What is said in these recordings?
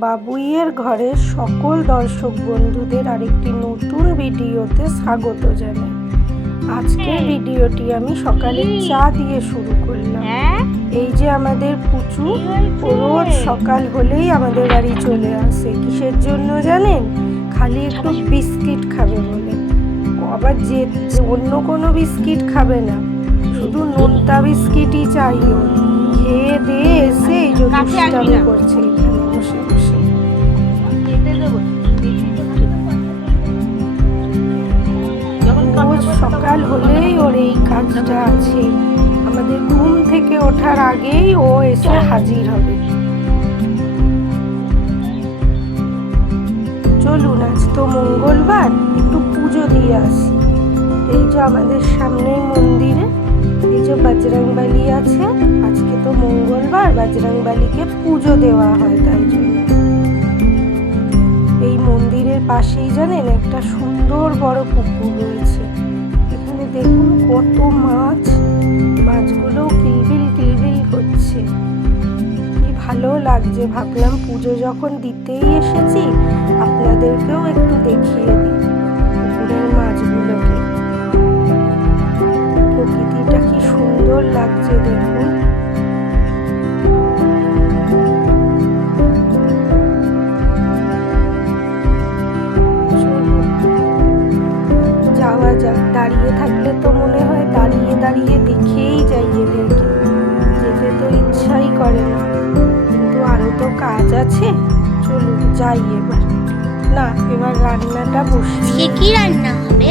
বাবুইয়ের ঘরের সকল দর্শক বন্ধুদের আরেকটি নতুন ভিডিওতে স্বাগত জানাই। আজকের ভিডিওটি আমি সকালে চা দিয়ে শুরু করলাম। এই যে আমাদের পুচু রোজ সকাল হলেই আমাদের বাড়ি চলে আসে। কিসের জন্য জানেন? খালি একটু বিস্কিট খাবে বলে। আবার যে অন্য কোনো বিস্কিট খাবে না, শুধু নোনতা বিস্কিটই চাই ওর। খেয়ে দিয়ে এসে এই যে দুষ্টামি করছে এখানে বসে বসে। রোজ সকাল হলেই ওর এই কাজটা আছে। আমাদের ঘুম থেকে ওঠার আগেই ও এসে হাজির হবে। চলুন, আজ তো মঙ্গলবার, একটু পুজো দিয়ে আসি। এই যে আমাদের সামনের মন্দিরে এই যে বজরংবলী আছে। আজকে তো মঙ্গলবার, বজরংবলীকে পুজো দেওয়া হয়, তাই জন্য এই মন্দিরের পাশেই জানেন একটা সুন্দর বড় পুকুর রয়েছে। এখানে দেখুন কত মাছ, মাছগুলো কিলবিল কিলবিল করছে। কি ভালো লাগছে। ভাবলাম পুজো যখন দিতেই এসেছি, আপনাদেরকেও একটু দেখিয়ে দিই পুকুরের মাছগুলোকে। প্রকৃতিটা কি সুন্দর লাগছে দেখুন। যাওয়া যাক। দাঁড়িয়ে থাকলে তো মনে হয় দাঁড়িয়ে দাঁড়িয়ে দেখেই যাই এদেরকে, যেতে তো ইচ্ছাই করে না, কিন্তু আরো তো কাজ আছে। চলুন যাই এবার। না, এবার রান্নাটা বসিয়ে। কি রান্না হবে?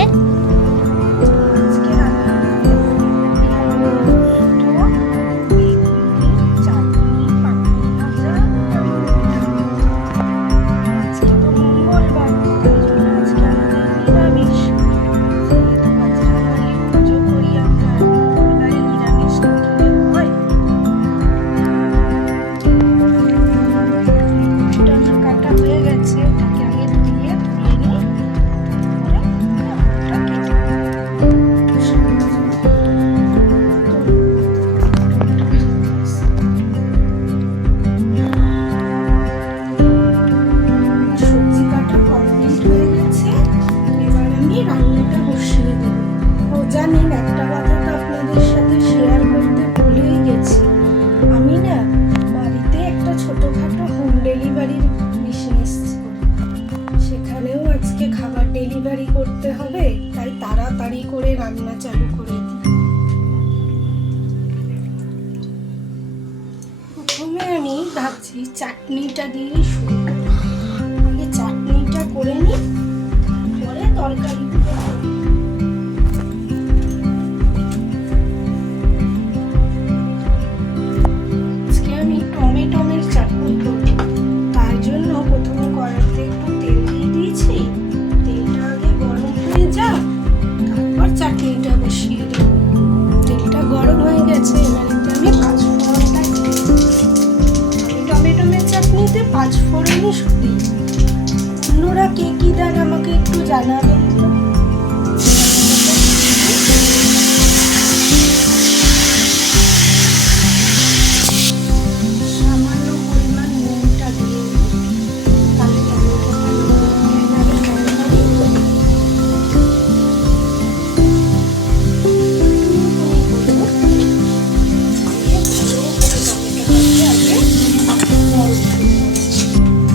ডেলিভারি করতে হবে, তাই তাড়াতাড়ি করে রান্না চালু করে দিই। প্রথমে আমি ভাবছি চাটনিটা দিয়ে শুরু করি। আগে চাটনিটা করে নিই, পরে তরকারি। আজকে আমি টমেটোমের চাটনি করব। তার জন্য প্রথমে কড়াইতে একটু তেল দিয়ে দিয়েছি। তারপর চাটনিটা বসিয়ে দেব। তেলটা গরম হয়ে গেছে, এবারে আমি পাঁচফোড়নটা দিয়ে দেব। আমি টমেটোমের চাটনিতে পাঁচফোড়নই শুনি। অন্যরা কে কি দেন আমাকে একটু জানাবেন তো। সামান্য পরিমাণ নুনটা দিয়ে দিই, তাহলে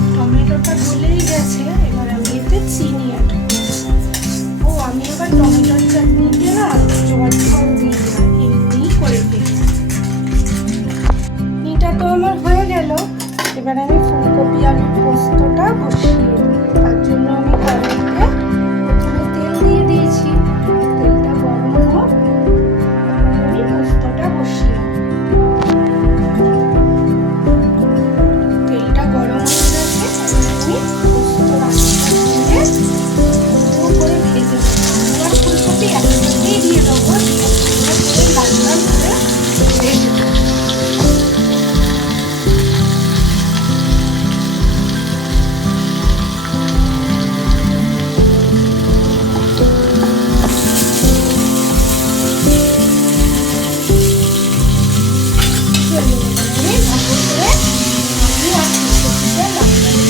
টমেটোটা গলেই গেছে। এবার আমি এতে চিনি অ্যাড করব। আমি আবার টমেটোর চাটনিতে না জল ফল দিই না, এমনি করে দিই। চাটনিটা তো আমার হয়ে গেল। এবার আমি ফুলকপি আর পোস্তটা বসিয়ে দিই। তার জন্য আমি কড়াইতে প্রথমে তেল দিয়ে দিয়েছি। তেলটা গরম হোক, আমি পোস্তটা বসিয়ে দিই। তেলটা গরম হয়ে গেছে, আমি পোস্ত রান্নাটা দিয়ে সুন্দর করে ভেজে দেবো। আর ফুলকপি একসাথেই দিয়ে দেবো, সুন্দর করে লাল লাল করে ভেজে দেবো। আমি ভালো করে আলু আর ফুলকপিটা লাল লাল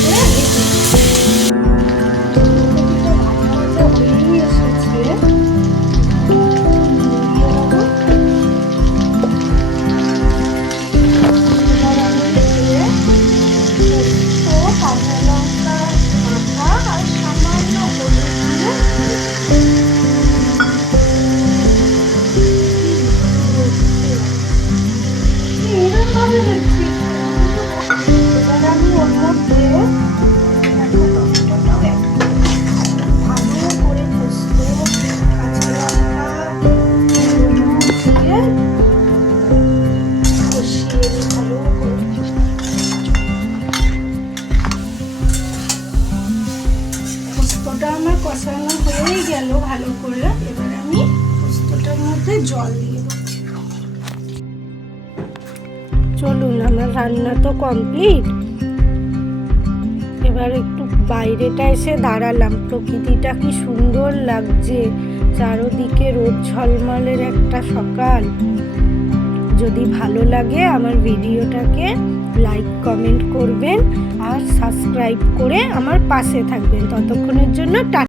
চলুন, আমার রান্না তো কমপ্লিট। এবার একটু বাইরেটা এসে দাঁড়ালাম, প্রকৃতিটা কি সুন্দর লাগছে, চারদিকে রোদ ঝলমলের একটা সকাল। যদি ভালো লাগে আমার ভিডিওটাকে লাইক কমেন্ট করবেন আর সাবস্ক্রাইব করে আমার পাশে থাকবেন। ততক্ষণের জন্য টাটা।